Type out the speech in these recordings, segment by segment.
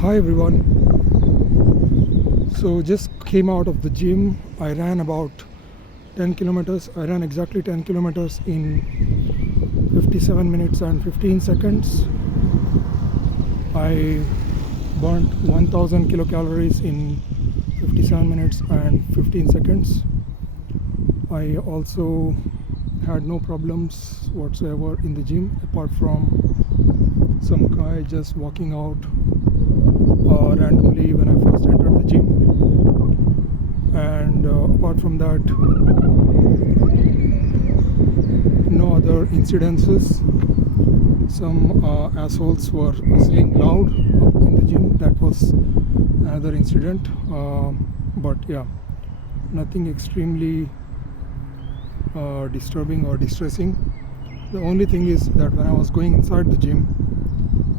Hi everyone. So just came out of the gym. I ran about 10 kilometers. I ran exactly 10 kilometers in 57 minutes and 15 seconds. I burnt 1000 kilocalories in 57 minutes and 15 seconds. I also had no problems whatsoever in the gym apart from some guy just walking out randomly when I first entered the gym, and apart from that, no other incidences. Some assholes were whistling loud up in the gym. That was another incident, but yeah, nothing extremely disturbing or distressing. The only thing is that when I was going inside the gym,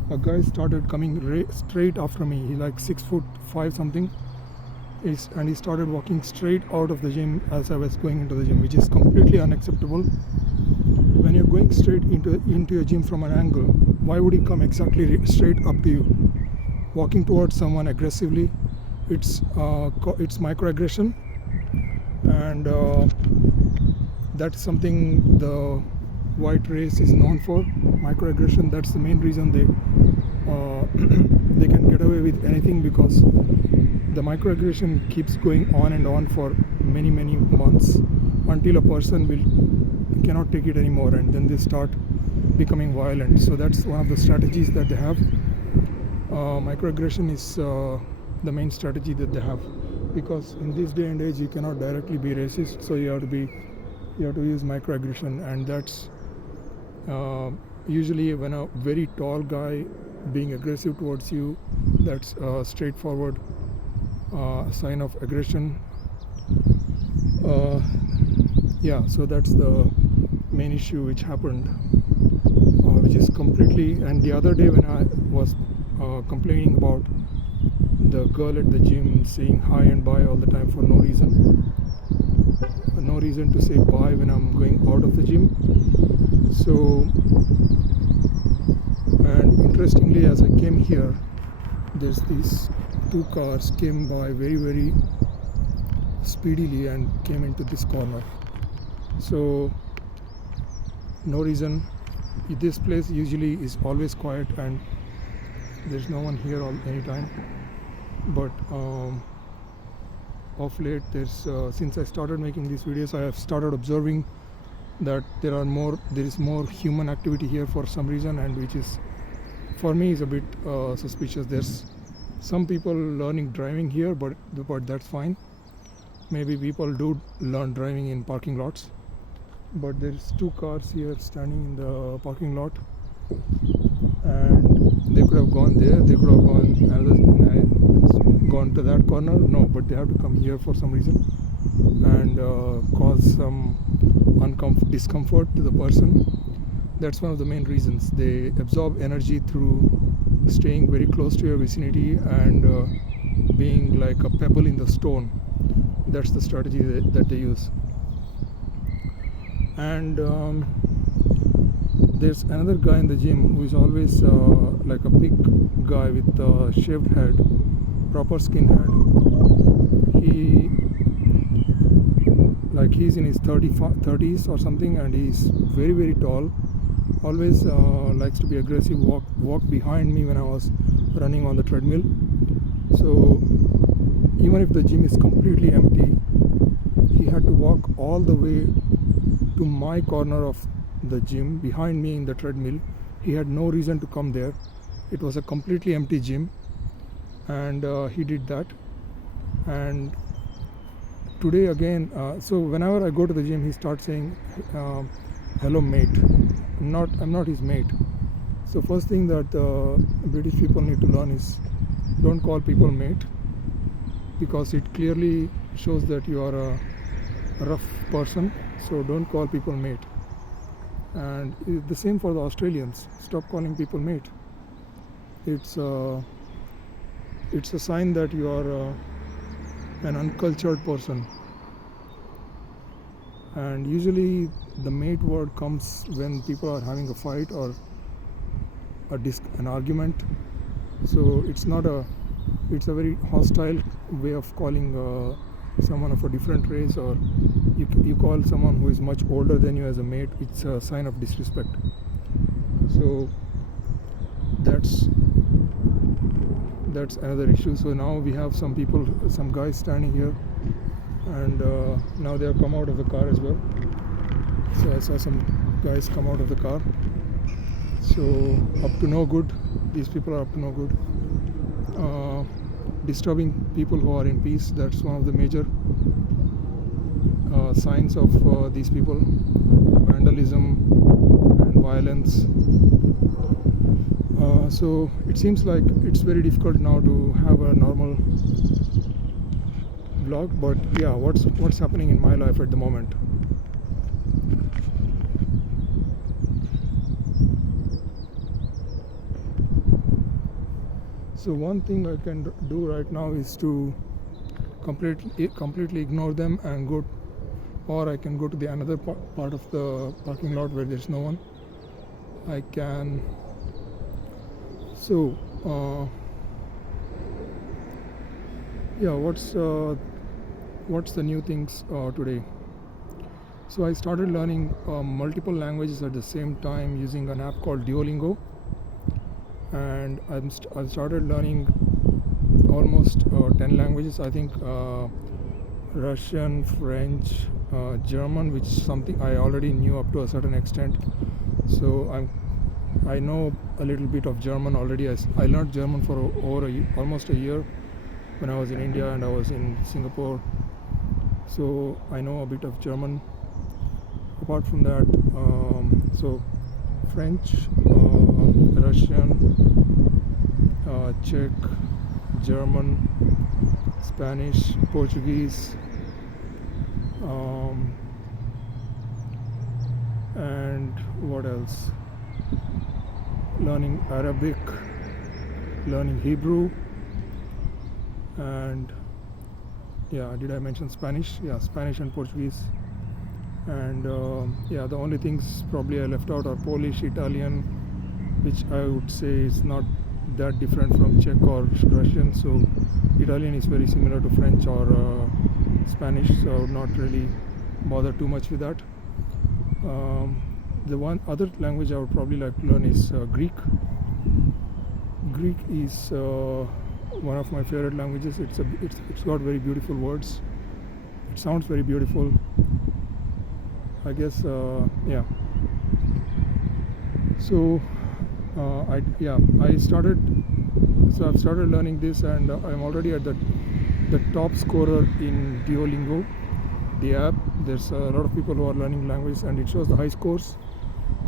a guy started coming straight after me. He like 6'5" something, and he started walking straight out of the gym as I was going into the gym, which is completely unacceptable. When you're going straight into a gym from an angle, why would he come exactly straight up to you? Walking towards someone aggressively, it's microaggression, and that's something the white race is known for. Microaggression. That's the main reason they can get away with anything, because the microaggression keeps going on and on for many months until a person cannot take it anymore, and then they start becoming violent. So that's one of the strategies that they have. Microaggression is the main strategy that they have, because in this day and age you cannot directly be racist, so you have to use microaggression, and that's usually when a very tall guy being aggressive towards you, that's a straightforward sign of aggression. Yeah, so that's the main issue which happened, which is completely. And the other day when I was complaining about the girl at the gym saying hi and bye all the time for no reason to say bye when I'm going out of the gym. So, and interestingly, as I came here, there's these two cars came by very speedily and came into this corner. So no reason. This place usually is always quiet and there's no one here any time, but of late there's since I started making these videos, I have started observing that there is more human activity here for some reason, and which is for me is a bit suspicious. There's some people learning driving here, but that's fine. Maybe people do learn driving in parking lots, but there's two cars here standing in the parking lot, and they could have gone there, they could have gone to that corner. No, but they have to come here for some reason and cause some discomfort to the person. That's one of the main reasons. They absorb energy through staying very close to your vicinity and being like a pebble in the stone. That's the strategy that they use. And there's another guy in the gym who is always like a big guy with a shaved head, proper skin head. He's in his 30s or something, and he's very tall. Always likes to be aggressive. Walk behind me when I was running on the treadmill. So even if the gym is completely empty, he had to walk all the way to my corner of the gym behind me in the treadmill. He had no reason to come there. It was a completely empty gym, and he did that. And today again, so whenever I go to the gym, he starts saying hello mate. I'm not his mate. So first thing that British people need to learn is don't call people mate, because it clearly shows that you are a rough person. So don't call people mate. And the same for the Australians. Stop calling people mate. It's a sign that you are an uncultured person. And usually the mate word comes when people are having a fight or an argument. So it's a very hostile way of calling someone of a different race, or you call someone who is much older than you as a mate. It's a sign of disrespect. So that's another issue. So now we have some guys standing here, and now they have come out of the car as well. So I saw some guys come out of the car. So up to no good. These people are up to no good. Disturbing people who are in peace. That's one of the major signs of these people. Vandalism and violence. So it seems like it's very difficult now to have a normal vlog. But yeah, what's happening in my life at the moment? So one thing I can do right now is to completely ignore them and go, or I can go to the another part of the parking lot where there's no one. I can. So yeah, what's the new things today? So I started learning multiple languages at the same time using an app called Duolingo, and I've started learning almost 10 languages. I think Russian, French, German, which is something I already knew up to a certain extent. So I know a little bit of German already. I learned German for almost a year when I was in India and I was in Singapore. So I know a bit of German. Apart from that, so French, Russian, Czech, German, Spanish, Portuguese, and what else? Learning Arabic, learning Hebrew, and yeah, did I mention Spanish? Yeah, Spanish and Portuguese. And yeah, the only things probably I left out are Polish, Italian, which I would say is not that different from Czech or Russian. So Italian is very similar to French or Spanish, so I would not really bother too much with that. The one other language I would probably like to learn is Greek. Greek is one of my favorite languages. It's got very beautiful words. It sounds very beautiful. I guess yeah. So I've started learning this, and I'm already at the top scorer in Duolingo, the app. There's a lot of people who are learning language, and it shows the high scores,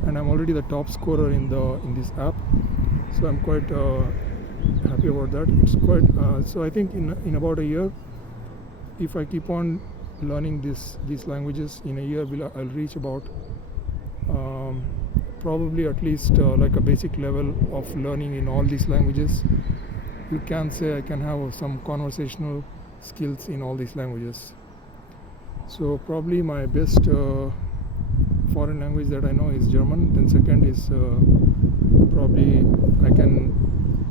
and I'm already the top scorer in this app. So I'm quite happy about that. It's quite so I think in about a year, if I keep on learning these languages, in a year I'll reach about probably at least like a basic level of learning in all these languages. You can say I can have some conversational skills in all these languages. So probably my best foreign language that I know is German. Then second is probably I can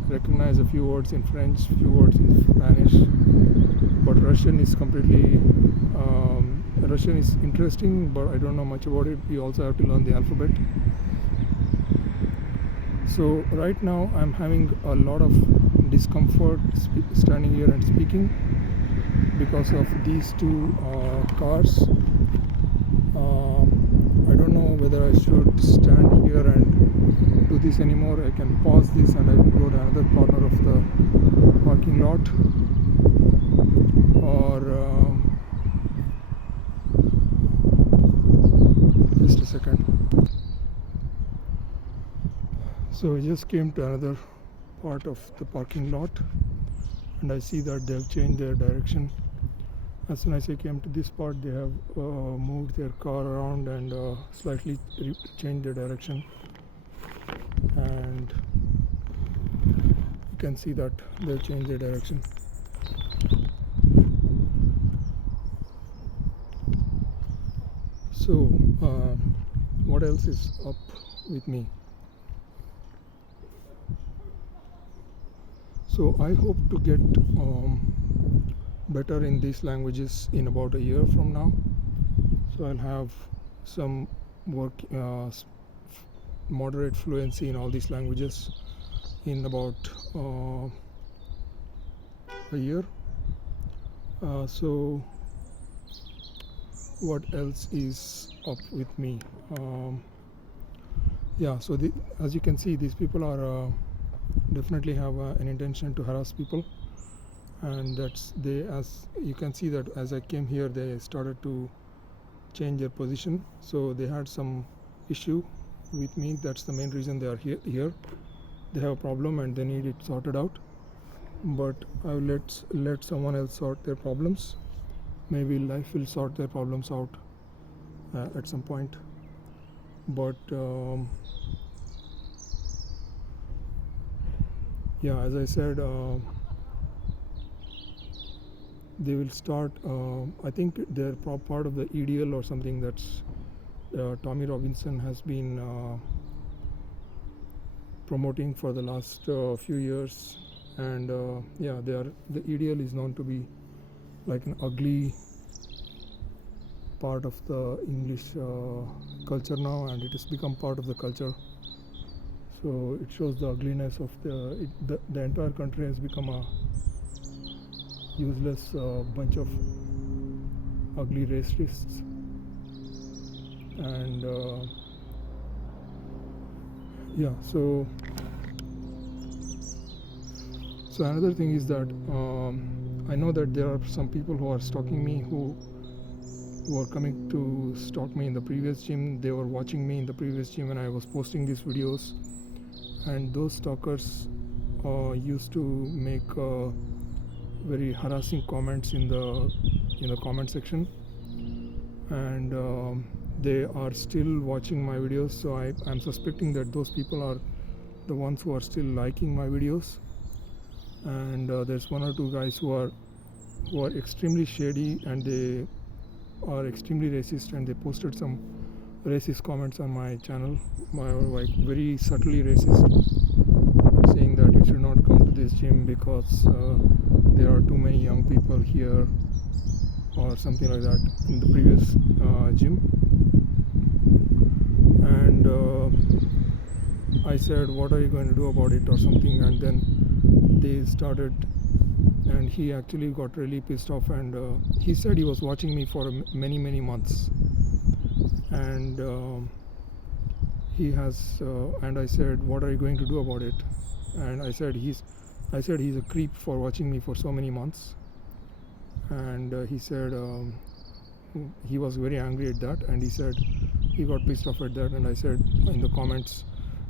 recognize a few words in French, few words in Spanish, but Russian is completely Russian is interesting, but I don't know much about it. You also have to learn the alphabet. So right now I'm having a lot of discomfort standing here and speaking because of these two cars. I don't know whether I should stand here and do this anymore. I can pause this and I will go to another corner of the parking lot, or just a second. So I just came to another part of the parking lot, and I see that they have changed their direction. As soon as I came to this part, they have moved their car around and slightly changed their direction, and you can see that they've changed their direction. So what else is up with me? So I hope to get better in these languages in about a year from now. So I'll have some work moderate fluency in all these languages in about a year. So what else is up with me? Yeah, so as you can see, these people are definitely have an intention to harass people, and as you can see that as I came here, they started to change their position. So they had some issue with me. That's the main reason they are here. They have a problem and they need it sorted out, but I will let someone else sort their problems. Maybe life will sort their problems out at some point. But yeah, as I said, they will start. I think they're part of the EDL or something. That's Tommy Robinson has been promoting for the last few years, and yeah, the EDL is known to be like an ugly part of the English culture now, and it has become part of the culture. So it shows the ugliness of the entire country has become a useless bunch of ugly racists. And yeah, so another thing is that I know that there are some people who are stalking me, who were coming to stalk me in the previous gym. They were watching me in the previous gym when I was posting these videos, and those stalkers used to make very harassing comments in the comment section, and they are still watching my videos. So I'm suspecting that those people are the ones who are still liking my videos, and there's one or two guys who are extremely shady, and they are extremely racist, and they posted some racist comments on my channel, like very subtly racist, saying that you should not come to this gym because there are too many young people here, or something like that, in the previous gym. And I said, what are you going to do about it, or something, and then they started, and he actually got really pissed off, and he said he was watching me for many months, and he has and I said, what are you going to do about it? And I said he's a creep for watching me for so many months. And he said he was very angry at that, and he said he got pissed off at that. And I said in the comments,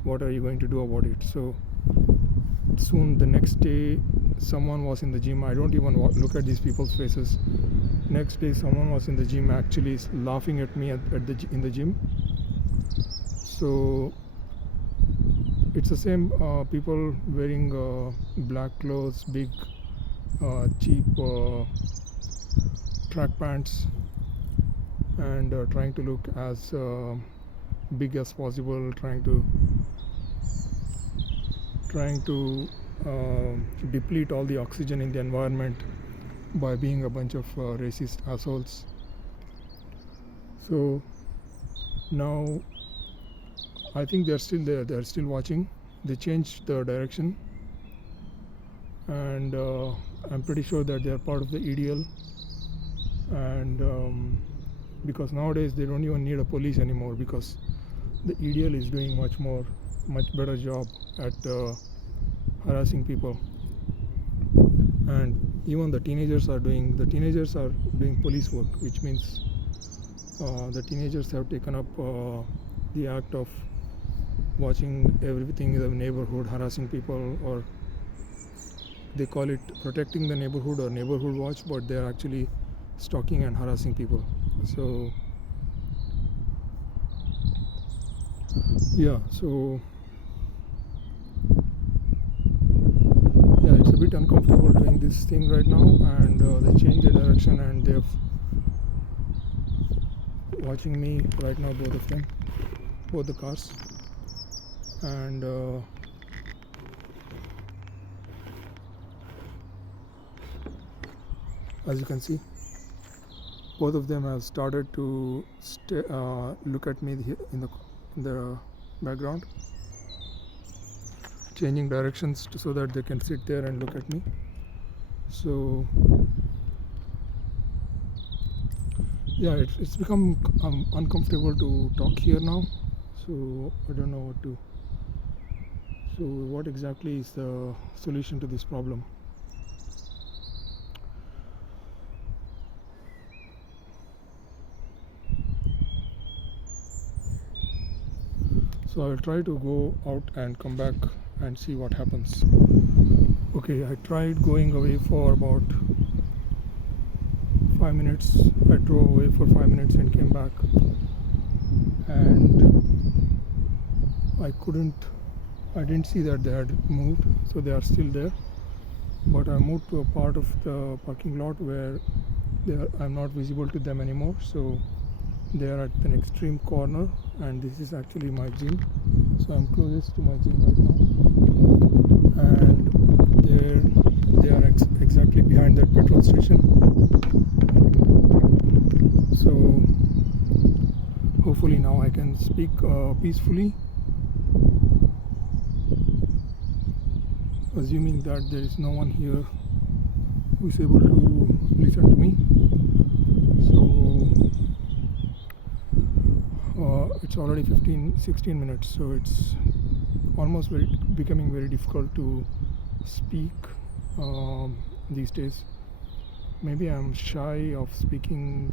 what are you going to do about it? So soon, the next day, someone was in the gym. I don't even look at these people's faces. Next day, someone was in the gym actually laughing at me in the gym. So it's the same people wearing black clothes, big cheap track pants, and trying to look as big as possible, trying to deplete all the oxygen in the environment by being a bunch of racist assholes. So now I think they're still there, they're still watching. They changed the direction, and I'm pretty sure that they're part of the EDL, and because nowadays they don't even need a police anymore, because the EDL is doing much better job at harassing people. And even the teenagers are doing police work, which means the teenagers have taken up the act of watching everything in the neighborhood, harassing people, or they call it protecting the neighborhood or neighborhood watch, but they're actually stalking and harassing people. So yeah, it's a bit uncomfortable doing this thing right now, and they changed the direction, and they're watching me right now, both of them, both the cars. And As you can see, both of them have started to look at me in the background, changing directions so that they can sit there and look at me. So yeah, it's become uncomfortable to talk here now, so I don't know what to. So what exactly is the solution to this problem? So I will try to go out and come back and see what happens. Okay, I tried going away for about 5 minutes. I drove away for 5 minutes and came back, and I didn't see that they had moved, so they are still there. But I moved to a part of the parking lot where I'm not visible to them anymore. So they are at an extreme corner, and this is actually my gym. So I'm closest to my gym right now, and they are exactly behind that petrol station. So hopefully now I can speak peacefully, assuming that there is no one here who is able to listen to me. So it's already 16 minutes, so it's almost becoming very difficult to speak these days. Maybe I'm shy of speaking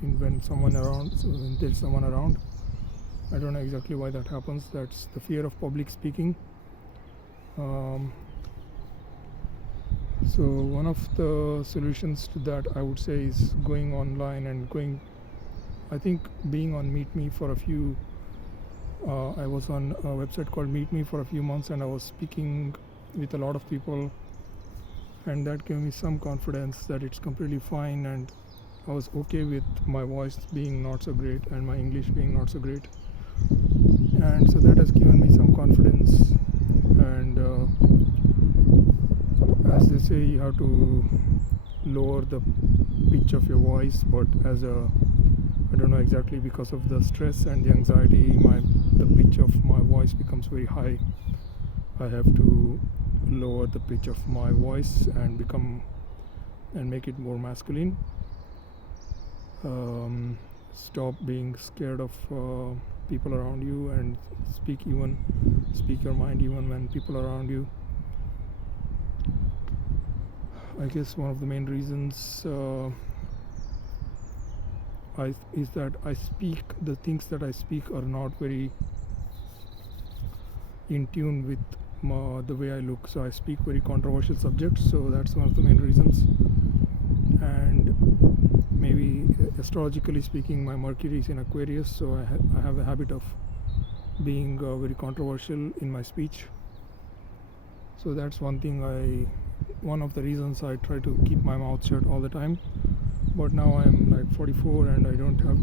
when there's someone around. I don't know exactly why that happens. That's the fear of public speaking. So one of the solutions to that, I would say, is going online and I think being on Meet Me for a few. I was on a website called Meet Me for a few months, and I was speaking with a lot of people, and that gave me some confidence that it's completely fine, and I was okay with my voice being not so great and my English being not so great, and so that has given me some confidence. And as they say, you have to lower the pitch of your voice, but I don't know exactly, because of the stress and the anxiety, the pitch of my voice becomes very high. I have to lower the pitch of my voice and make it more masculine. Stop being scared of people around you, and speak your mind even when people are around you. I guess one of the main reasons is that the things that I speak are not very in tune with the way I look. So I speak very controversial subjects, so that's one of the main reasons. And maybe astrologically speaking, my Mercury is in Aquarius, so I have a habit of being very controversial in my speech. So that's one of the reasons I try to keep my mouth shut all the time. But now I'm like 44 and I don't have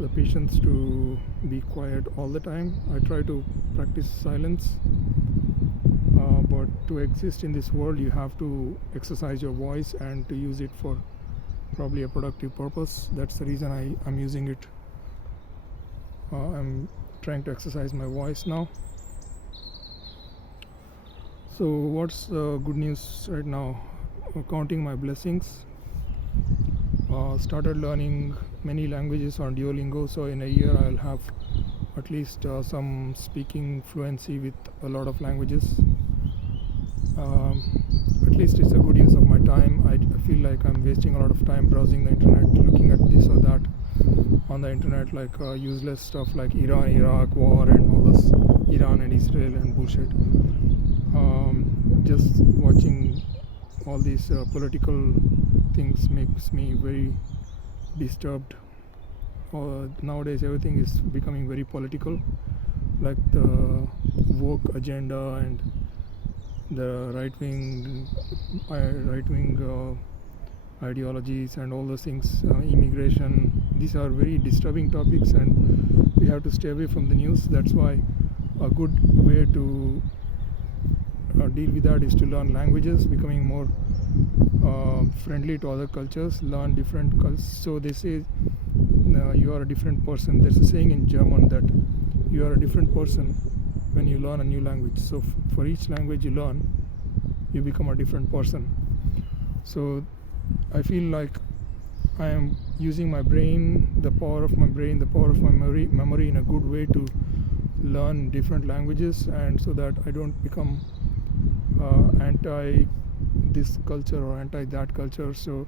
the patience to be quiet all the time. I try to practice silence, but to exist in this world you have to exercise your voice and to use it for probably a productive purpose. That's the reason I'm using it. I'm trying to exercise my voice now. So what's the good news right now? Counting my blessings. Started learning many languages on Duolingo, so in a year I'll have at least some speaking fluency with a lot of languages. At least it's a good use of my time. I feel like I'm wasting a lot of time browsing the internet, looking at this or that on the internet, like useless stuff like Iran-Iraq war and all this Iran and Israel and bullshit. Just watching all these political things makes me very disturbed. Nowadays everything is becoming very political, like the woke agenda and the right-wing ideologies and all those things, immigration. These are very disturbing topics, and we have to stay away from the news. That's why a good way to deal with that is to learn languages, becoming more friendly to other cultures, learn different cultures. So they say you are a different person. There's a saying in German that you are a different person when you learn a new language. So for each language you learn, you become a different person. So I feel like I am using my brain, the power of my brain, the power of my memory in a good way to learn different languages, and so that I don't become anti this culture or anti that culture. So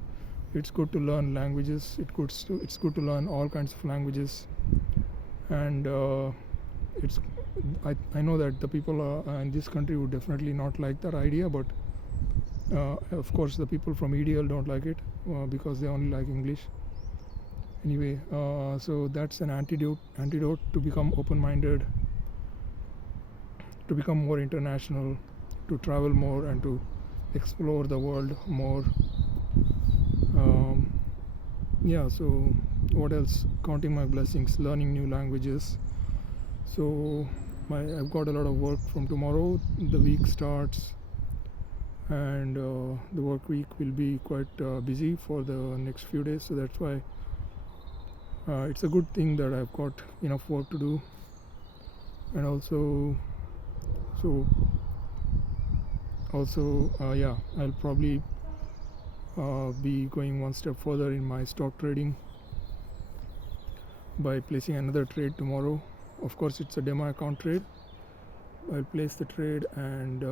it's good to learn languages. It's good to learn all kinds of languages, and it's I know that the people in this country would definitely not like that idea, but of course the people from EDL don't like it because they only like English. Anyway, so that's an antidote to become open-minded, to become more international, to travel more, and to explore the world more. Yeah, so what else? Counting my blessings, learning new languages. So I've got a lot of work from tomorrow. The week starts, and the work week will be quite busy for the next few days. So that's why it's a good thing that I've got enough work to do. And also yeah, I'll probably be going one step further in my stock trading by placing another trade tomorrow. Of course, it's a demo account trade. I'll place the trade, and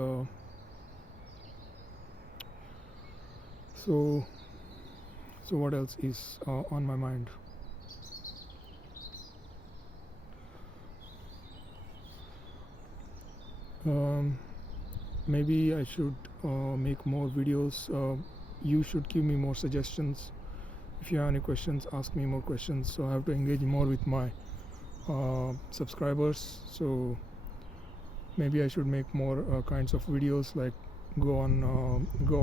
so what else is on my mind? Maybe I should make more videos. You should give me more suggestions. If you have any questions, ask me more questions. So I have to engage more with my subscribers. So maybe I should make more kinds of videos, like go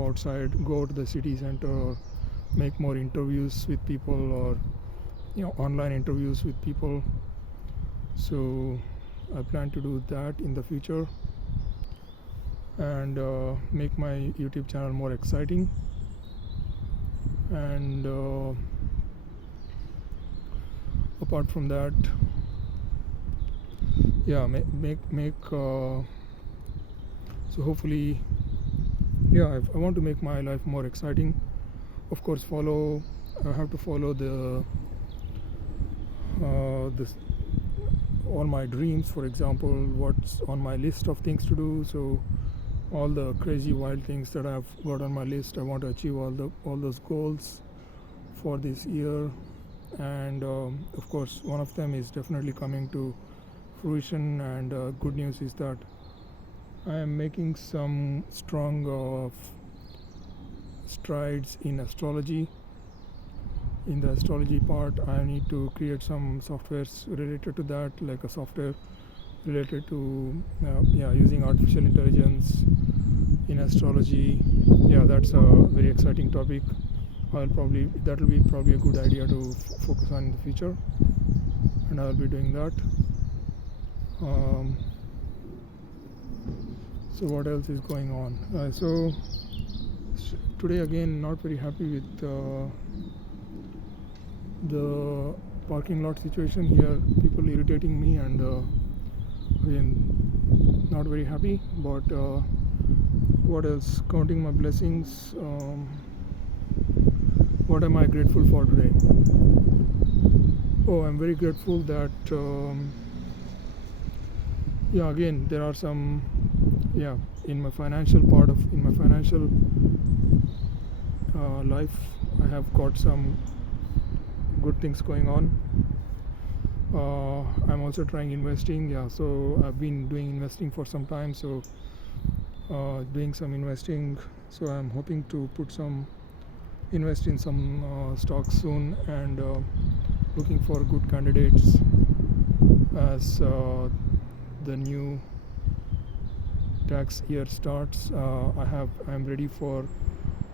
outside, go to the city center, or make more interviews with people, or online interviews with people. So I plan to do that in the future, and make my YouTube channel more exciting. And apart from that, yeah, make so hopefully, yeah, I want to make my life more exciting. Of course, I have to follow this all my dreams. For example, what's on my list of things to do. So all the crazy wild things that I've got on my list, I want to achieve all those goals for this year. And of course, one of them is definitely coming to fruition. And good news is that I am making some strong strides in astrology. In the astrology part, I need to create some softwares related to that, like a software related to using artificial intelligence in astrology. Yeah, that's a very exciting topic. That will be probably a good idea to focus on in the future, and I'll be doing that. So what else is going on? So today again, not very happy with the parking lot situation here. People irritating me, and again, not very happy. But what else? Counting my blessings. What am I grateful for today? Oh, I'm very grateful that again, there are some in my financial life, I have got some good things going on. I'm also trying investing. So I've been doing investing for some time, so doing some investing. So I'm hoping to invest in some stocks soon, and looking for good candidates as the new tax year starts. I'm ready for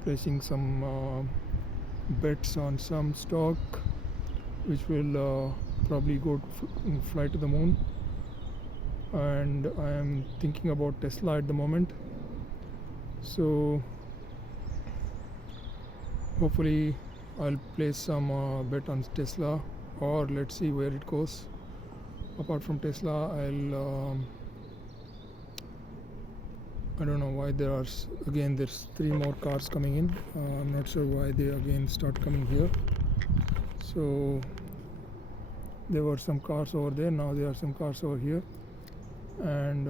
placing some bets on some stock which will probably fly to the moon. And I am thinking about Tesla at the moment. So hopefully I'll place some bet on Tesla, or let's see where it goes. Apart from Tesla, I don't know why again there's 3 more cars coming in. I'm not sure why they again start coming here. So there were some cars over there, now there are some cars over here, and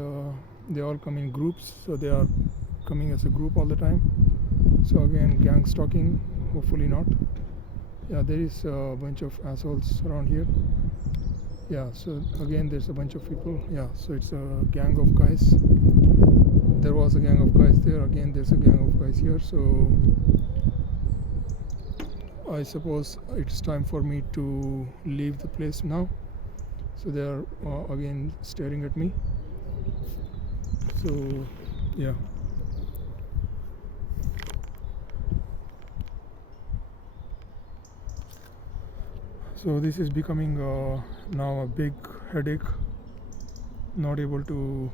they all come in groups, so they are coming as a group all the time. So again, gang stalking, hopefully not. Yeah, there is a bunch of assholes around here. Yeah, so again there's a bunch of people. Yeah, so it's a gang of guys. There was a gang of guys there, again there's a gang of guys here. So I suppose it's time for me to leave the place now. So they are again staring at me. So yeah. So this is becoming now a big headache, not able to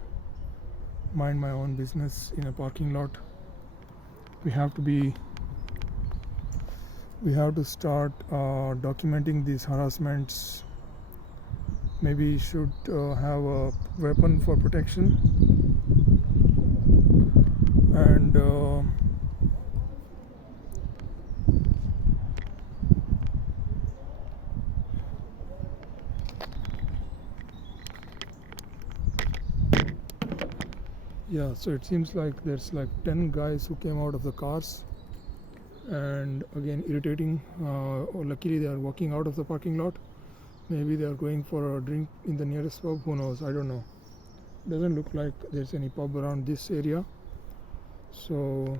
mind my own business in a parking lot. We have to start documenting these harassments. Maybe should have a weapon for protection, and yeah, so it seems like there's like 10 guys who came out of the cars, and again irritating. Luckily they are walking out of the parking lot. Maybe they are going for a drink in the nearest pub, who knows, I don't know. Doesn't look like there's any pub around this area. So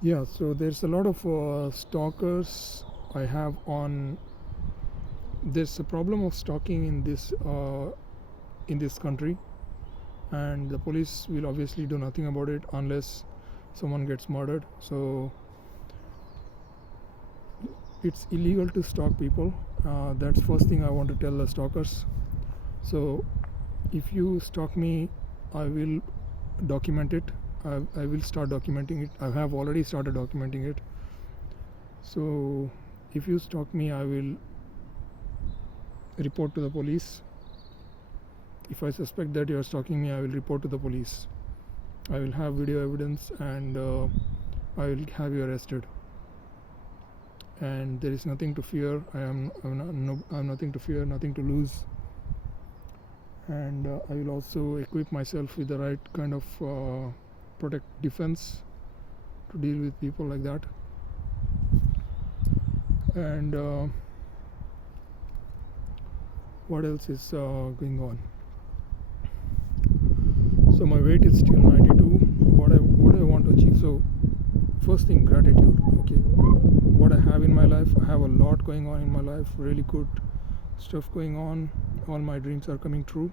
yeah, so there's a lot of stalkers I have on. There's a problem of stalking in this country, and the police will obviously do nothing about it unless someone gets murdered. So it's illegal to stalk people. That's first thing I want to tell the stalkers. So if you stalk me, I will document it. I will start documenting it. I have already started documenting it. So if you stalk me, I will report to the police. If I suspect that you are stalking me, I will report to the police. I will have video evidence, and I will have you arrested. And there is nothing to fear. I'm nothing to fear, nothing to lose. And I will also equip myself with the right kind of defense to deal with people like that. And what else is going on? So my weight is still 92. What I want to achieve. So first thing, gratitude. Okay, what I have in my life, I have a lot going on in my life, really good stuff going on. All my dreams are coming true.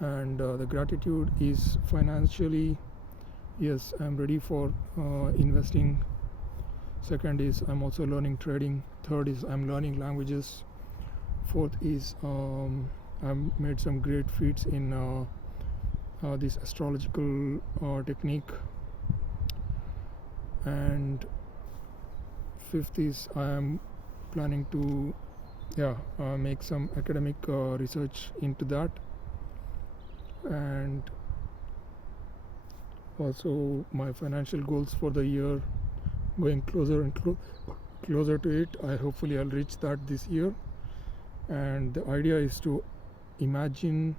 And the gratitude is financially, yes, I'm ready for investing. Second is I'm also learning trading. Third is I'm learning languages. Fourth is I've made some great feats in this astrological technique. And fifth is I am planning to make some academic research into that. And also my financial goals for the year, going closer and closer to it. Hopefully I'll reach that this year. And the idea is to imagine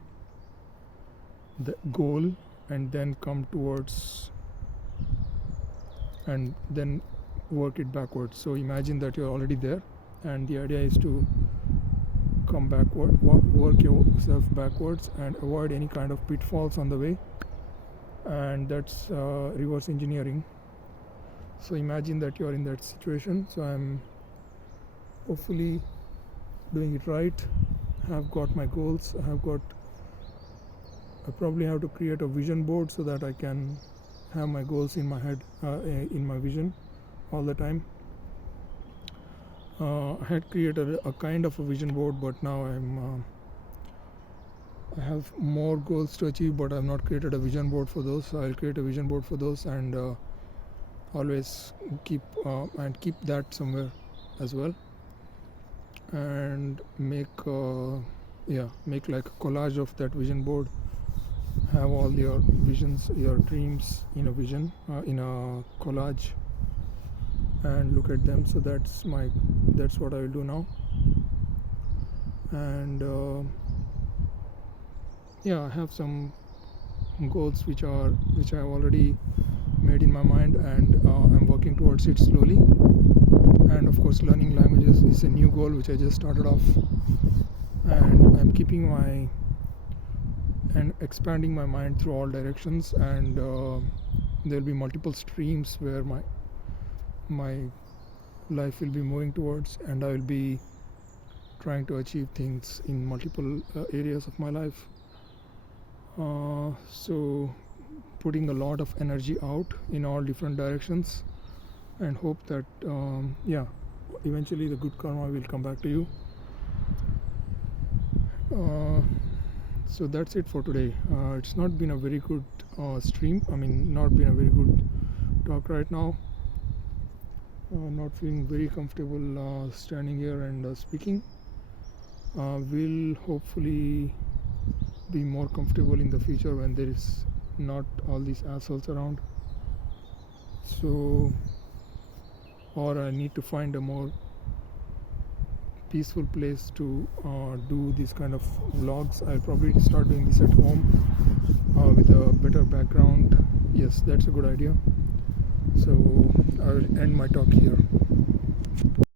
the goal and then come towards and then work it backwards. So imagine that you're already there, and the idea is to come backward, work yourself backwards and avoid any kind of pitfalls on the way. And that's reverse engineering. So imagine that you're in that situation. So I'm hopefully doing it right. I've got my goals. I probably have to create a vision board so that I can have my goals in my head, in my vision all the time. I had created a kind of a vision board, but now I have more goals to achieve, but I've not created a vision board for those. So I'll create a vision board for those, and always keep that somewhere as well, and make like a collage of that vision board. Have all your visions, your dreams in a vision, in a collage, and look at them. So that's what I will do now. And I have some goals which I've already made in my mind, and I'm working towards it slowly. And of course, learning languages is a new goal which I just started off, and I'm keeping my and expanding my mind through all directions, and there'll be multiple streams where my life will be moving towards, and I will be trying to achieve things in multiple areas of my life. So putting a lot of energy out in all different directions, and hope that eventually the good karma will come back to you. So that's it for today. It's not been a very good stream. Not been a very good talk right now. Not feeling very comfortable standing here and speaking. Will hopefully be more comfortable in the future when there is not all these assholes around. So, or I need to find a more peaceful place to do these kind of vlogs. I'll probably start doing this at home with a better background. Yes, that's a good idea. So I will end my talk here.